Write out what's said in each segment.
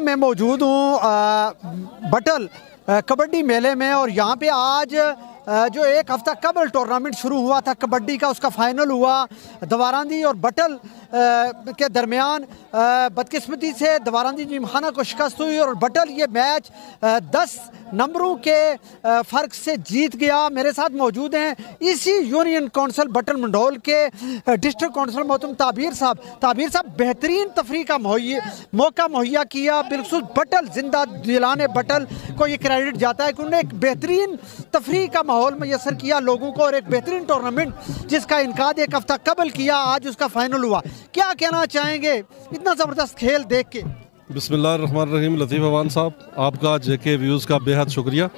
मैं मौजूद हूँ बटल कबड्डी मेले में और यहाँ पे आज जो एक हफ्ता कबल टूर्नामेंट शुरू हुआ था कबड्डी का, उसका फाइनल हुआ। दवारंदी और बटल के दरमियान बदकिस्मती से दवारंदी जिमखाना को शिकस्त हुई और बटल ये मैच 10 नंबरों के फ़र्क से जीत गया। मेरे साथ मौजूद हैं इसी यूनियन कौंसिल बटल मंडोल के डिस्ट्रिक्ट कौंसिलर मोहतरम ताबीर साहब। ताबीर साहब, बेहतरीन तफरी का मौका मुहैया किया। बिलखुसूस बटल जिंदा दिलाने बटल को ये क्रेडिट जाता है कि उन्होंने एक बेहतरीन तफरी का माहौल मैसर किया लोगों को और एक बेहतरीन टूर्नामेंट जिसका इनकाद एक हफ्ता कबल किया, आज उसका फाइनल हुआ। क्या कहना चाहेंगे इतना ज़बरदस्त खेल देख के? बिस्मिल्लाहिर्रहमानिर्रहीम। लतीफ़ अवान साहब, आपका जेके व्यूज़ का बेहद शुक्रिया।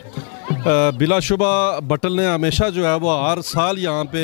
बिलाशुबा बटल ने हमेशा जो है वो हर साल यहाँ पे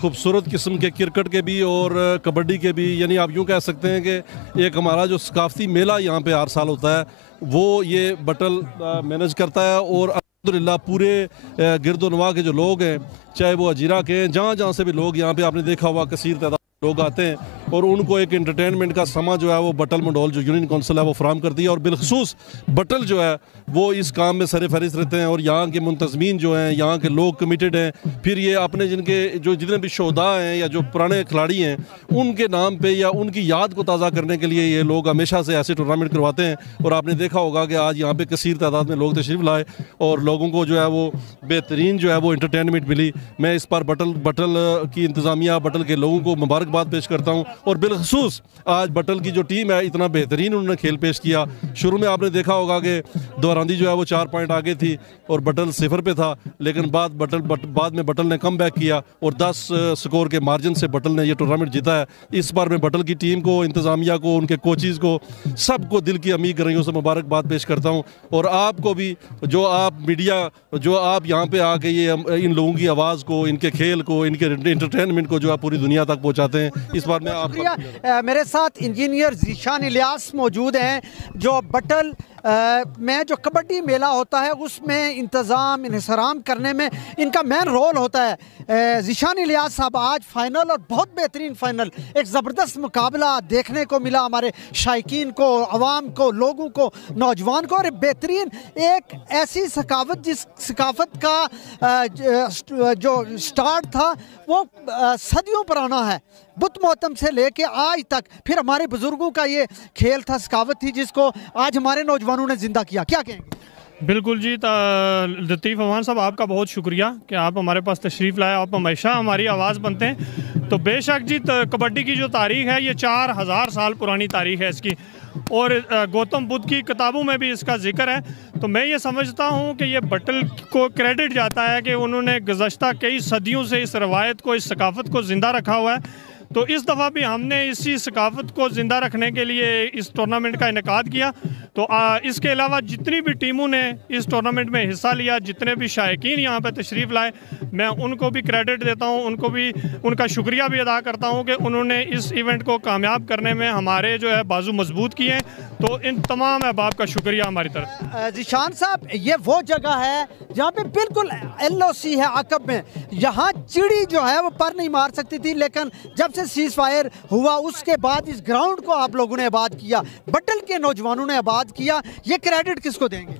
खूबसूरत किस्म के क्रिकेट के भी और कबड्डी के भी, यानी आप यूँ कह सकते हैं कि एक हमारा जो सकाफ़ती मेला यहाँ पे हर साल होता है वो ये बटल मैनेज करता है। और अल्हम्दुलिल्लाह पूरे गिरदोनवा के जो लोग हैं, चाहे वो अजीरा के हैं, जहाँ जहाँ से भी लोग यहाँ पे आपने देखा हुआ कसीर तादाद लोग आते हैं और उनको एक एंटरटेनमेंट का समा जो है वो बटल मंडोल जो यूनियन कौंसिल है वो फराम करती है। और बिलखसूस बटल जो है वो इस काम में सर फहरिस्त रहते हैं और यहाँ के मुंतज़मीन जो हैं, यहाँ के लोग कमिटेड हैं। फिर ये अपने जितने भी शोधा हैं या जो पुराने खिलाड़ी हैं उनके नाम पे या उनकी याद को ताज़ा करने के लिए ये लोग हमेशा से ऐसे टूर्नामेंट करवाते हैं। और आपने देखा होगा कि आज यहाँ पे कसीर तादाद में लोग तशरीफ़ लाए और लोगों को जो है वो बेहतरीन जो है वो एंटरटेनमेंट मिली। मैं इस पर बटल की इंतज़ामिया, बटल के लोगों को मुबारकबाद पेश करता हूँ। और बिलखसूस आज बटल की जो टीम है इतना बेहतरीन उन्होंने खेल पेश किया। शुरू में आपने देखा होगा कि दवारंदी जो है वो 4 पॉइंट आगे थी और बटल 0 पे था, लेकिन बाद में बटल ने कम बैक किया और 10 स्कोर के मार्जिन से बटल ने ये टूर्नामेंट जीता है। इस बार मैं बटल की टीम को, इंतज़ामिया को, उनके कोचेज़ को, सबको दिल की अमीर गहराइयों से मुबारकबाद पेश करता हूँ। और आपको भी, जो आप मीडिया, जो आप यहाँ पे आके ये इन लोगों की आवाज़ को, इनके खेल को, इनके एंटरटेनमेंट को जो है पूरी दुनिया तक पहुँचाते हैं, इस बार मैं आप मेरे साथ इंजीनियर ज़ीशान इलियास मौजूद हैं जो बटल में जो कबड्डी मेला होता है उसमें इंतज़ाम इंसराम करने में इनका मेन रोल होता है। ज़ीशान इलियास साहब, आज फाइनल और बहुत बेहतरीन फाइनल, एक ज़बरदस्त मुकाबला देखने को मिला हमारे शायकीन को, अवाम को, लोगों को, नौजवान को। और बेहतरीन एक ऐसी सकाफत जिस सकाफत का जो स्टार्ट था वो सदियों पुराना है, बुत मोहतम से लेके आज तक। फिर हमारे बुजुर्गों का ये खेल था, सकावत थी, जिसको आज हमारे नौजवानों ने जिंदा किया। क्या कहेंगे? बिल्कुल जी, लतीफ़ अवान साहब, आपका बहुत शुक्रिया कि आप हमारे पास तशरीफ़ लाए। आप हमेशा हमारी आवाज़ बनते हैं। तो बेशक जी, कबड्डी की जो तारीख़ है ये 4000 साल पुरानी तारीख़ है इसकी, और गौतम बुद्ध की किताबों में भी इसका जिक्र है। तो मैं ये समझता हूँ कि ये बटल को क्रेडिट जाता है कि उन्होंने गुज़श्ता कई सदियों से इस रवायत को, इस सकाफ़त को ज़िंदा रखा हुआ है। तो इस दफ़ा भी हमने इसी सकाफ़त को ज़िंदा रखने के लिए इस टूर्नामेंट का इनेकाद किया। तो इसके अलावा जितनी भी टीमों ने इस टूर्नामेंट में हिस्सा लिया, जितने भी शायकीन यहाँ पे तशरीफ़ लाए, मैं उनको भी क्रेडिट देता हूँ, उनको भी उनका शुक्रिया भी अदा करता हूँ कि उन्होंने इस इवेंट को कामयाब करने में हमारे जो है बाजू मजबूत किए हैं। तो इन तमाम अहबाब का शुक्रिया हमारी तरफ। ज़ीशान साहब, ये वो जगह है जहाँ पे बिल्कुल LOC है आकब में। यहाँ चिड़ी जो है वो पर नहीं मार सकती थी, लेकिन जब से सीज़ फायर हुआ उसके बाद इस ग्राउंड को आप लोगों ने आबाद किया, बटल के नौजवानों ने आबाद किया। ये क्रेडिट किसको देंगे?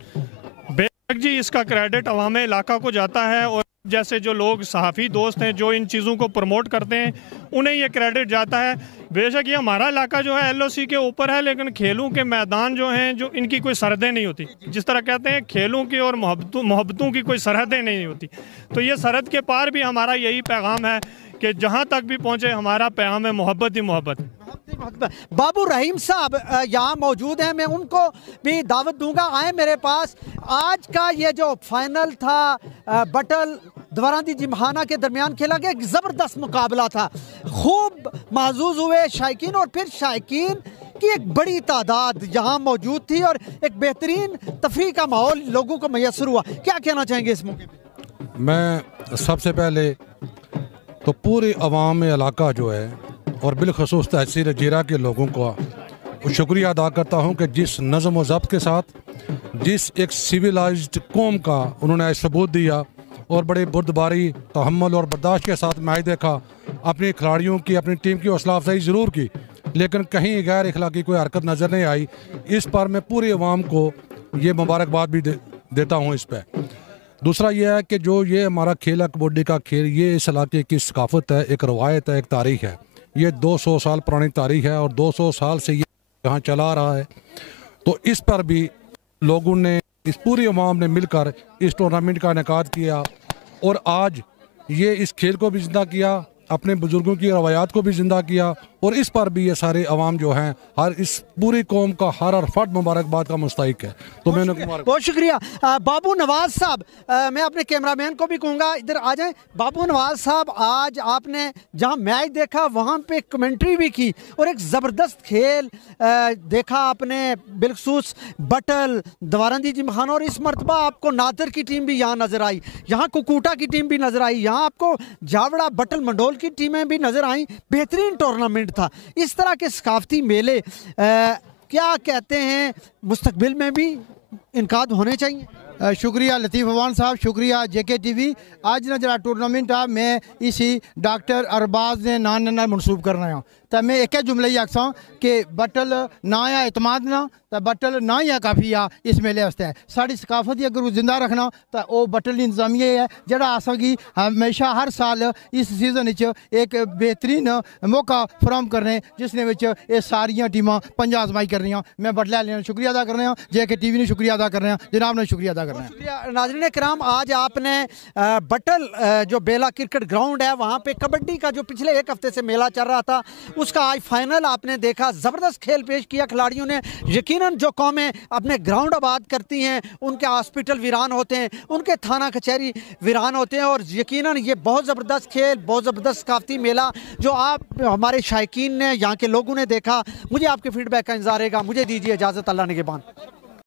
बेशक जी, इसका क्रेडिट अवाम इलाका को जाता है और जैसे जो लोग सहाफ़ी दोस्त हैं जो इन चीज़ों को प्रमोट करते हैं उन्हें ये क्रेडिट जाता है। बेशक ये हमारा इलाका जो है LOC के ऊपर है, लेकिन खेलों के मैदान जो हैं जो इनकी कोई सरहदें नहीं होती। जिस तरह कहते हैं खेलों की और मोहब्बतों की कोई सरहदें नहीं होती, तो ये सरहद के पार भी हमारा यही पैगाम है कि जहाँ तक भी पहुँचे हमारा पैगाम है मोहब्बत ही मोहब्बत। बाबू रहीम साहब यहाँ मौजूद हैं, मैं उनको भी दावत दूंगा, आए मेरे पास। आज का ये जो फाइनल था बटल दवारंदी जिमखाना के दरमियान खेला गया, एक ज़बरदस्त मुकाबला था। खूब महजूज हुए शायकीन और फिर शायकीन की एक बड़ी तादाद यहाँ मौजूद थी और एक बेहतरीन तफरी का माहौल लोगों को मैसर हुआ। क्या कहना चाहेंगे इस मौके पे? मैं सबसे पहले तो पूरे अवाम इलाका जो है और बिलखसूस तहसील जीरा के लोगों का शुक्रिया अदा करता हूँ कि जिस नज़म व ज़ब्त के साथ, जिस एक सिविलाइज्ड कौम का उन्होंने सबूत दिया और बड़े बुर्दबारी, तहम्मुल और बर्दाश्त के साथ मैच देखा। अपने खिलाड़ियों की, अपनी टीम की हौसला अफजाई ज़रूर की, लेकिन कहीं गैर इखलाकी कोई हरकत नज़र नहीं आई। इस पर मैं पूरी अवाम को ये मुबारकबाद भी देता हूँ इस पर। दूसरा ये है कि जो ये हमारा खेल है, कबड्डी का खेल, ये इस इलाके की सकाफत है, एक रवायत है, एक तारीख है। ये 200 साल पुरानी तारीख है और 200 साल से ये यहाँ चला रहा है। तो इस पर भी लोगों ने, इस पूरी अवाम ने मिलकर इस टूर्नामेंट का इनेकाद किया और आज ये इस खेल को भी जिंदा किया, अपने बुजुर्गों की रवायात को भी जिंदा किया और इस पर भी ये सारे अवाम जो हैं, हर इस पूरी कौम का हर फर्द मुबारकबाद का मुस्तहिक है। तो मैंने बहुत शुक्रिया। बाबू नवाज साहब, मैं अपने कैमरामैन को भी कहूँगा इधर आ जाएं। बाबू नवाज साहब, आज आपने जहाँ मैच देखा वहाँ पे कमेंट्री भी की और एक ज़बरदस्त खेल देखा आपने, बिलखसूस बटल, दवारंदी जिमखाना, और इस मरतबा आपको नादर की टीम भी यहाँ नज़र आई, यहाँ कुकूटा की टीम भी नज़र आई, यहाँ आपको जावड़ा बटल मंडोल की टीमें भी नज़र आई। बेहतरीन टूर्नामेंट था। इस तरह के सकाफती मेले क्या कहते हैं मुस्तकबिल में भी इनकाद होने चाहिए? शुक्रिया लतीफ़ अवान साहब, शुक्रिया JK TV। आज ना जरा टूर्नामेंट आ मैं इसी डॉक्टर अरबाज ने नान नाल मनसूब कर रहा हूँ। तो मैं एक जुमले ही आखसा कि बटल ना या एतमाद ना, तो बटल ना या काफ़ी आ इस मेले वास्ते साड़ी सकाफत अगर वो जिंदा रखना तो वो बटल इंतजामिया है जड़ा असेंगी हमेशा हर साल इस सीजन एक बेहतरीन मौका फराहम करने जिसने ये सारिया टीमां पंजा आजमाई कर रही। मैं बटले वाले शुक्रिया अदा कर रहा हूँ, JK TV ने शुक्रिया अदा कर रहे हैं, जनाब ने शुक्रिया अदा कर रहे हैं। शुक्रिया। नाज़रीन किराम, आज आपने बटल जो बेला क्रिकेट ग्राउंड है वहाँ पे कबड्डी का जो पिछले एक हफ्ते से मेला चल रहा था उसका आज फाइनल आपने देखा। ज़बरदस्त खेल पेश किया खिलाड़ियों ने। यकीनन जो कौमें अपने ग्राउंड आबाद करती हैं उनके हॉस्पिटल वीरान होते हैं, उनके थाना कचहरी वीरान होते हैं, और यकीनन ये बहुत ज़बरदस्त खेल, बहुत ज़बरदस्त सकाफती मेला जो आप हमारे शायकीन ने, यहाँ के लोगों ने देखा। मुझे आपके फीडबैक का इंतज़ार रहेगा। मुझे दीजिए इजाज़त, अल्लाह निगहबान।